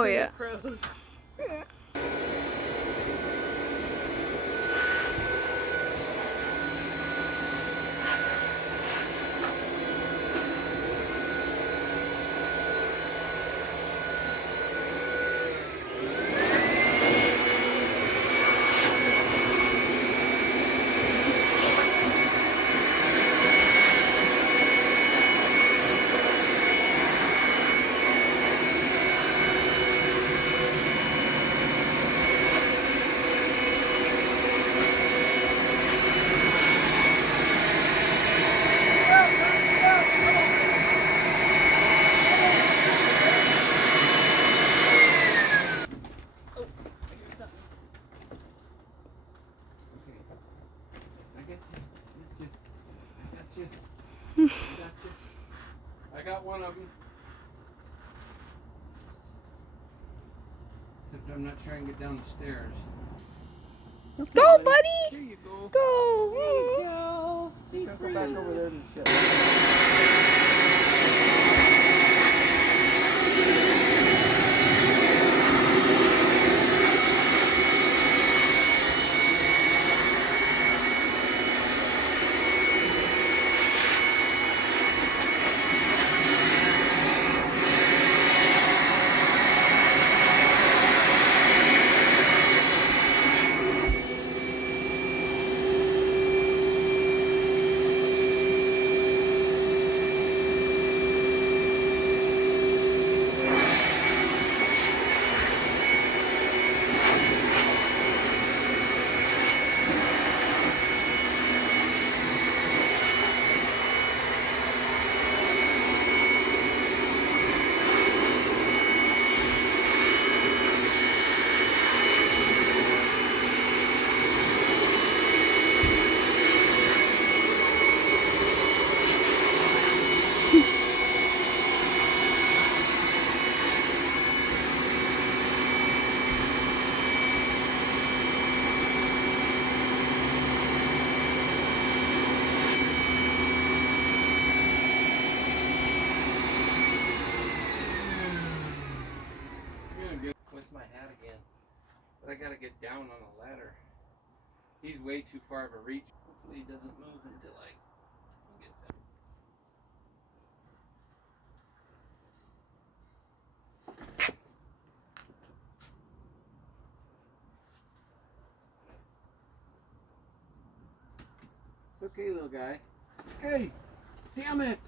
Oh yeah. Crows. I got one of them. Except I'm not sure I can get down the stairs. Go, There buddy. you go. Go. There you go. Be Go free. back over there to the shed. With my hat again, but I gotta get down on a ladder. He's way too far of a reach. Hopefully he doesn't move until I get down. It's okay, little guy. Hey, damn it!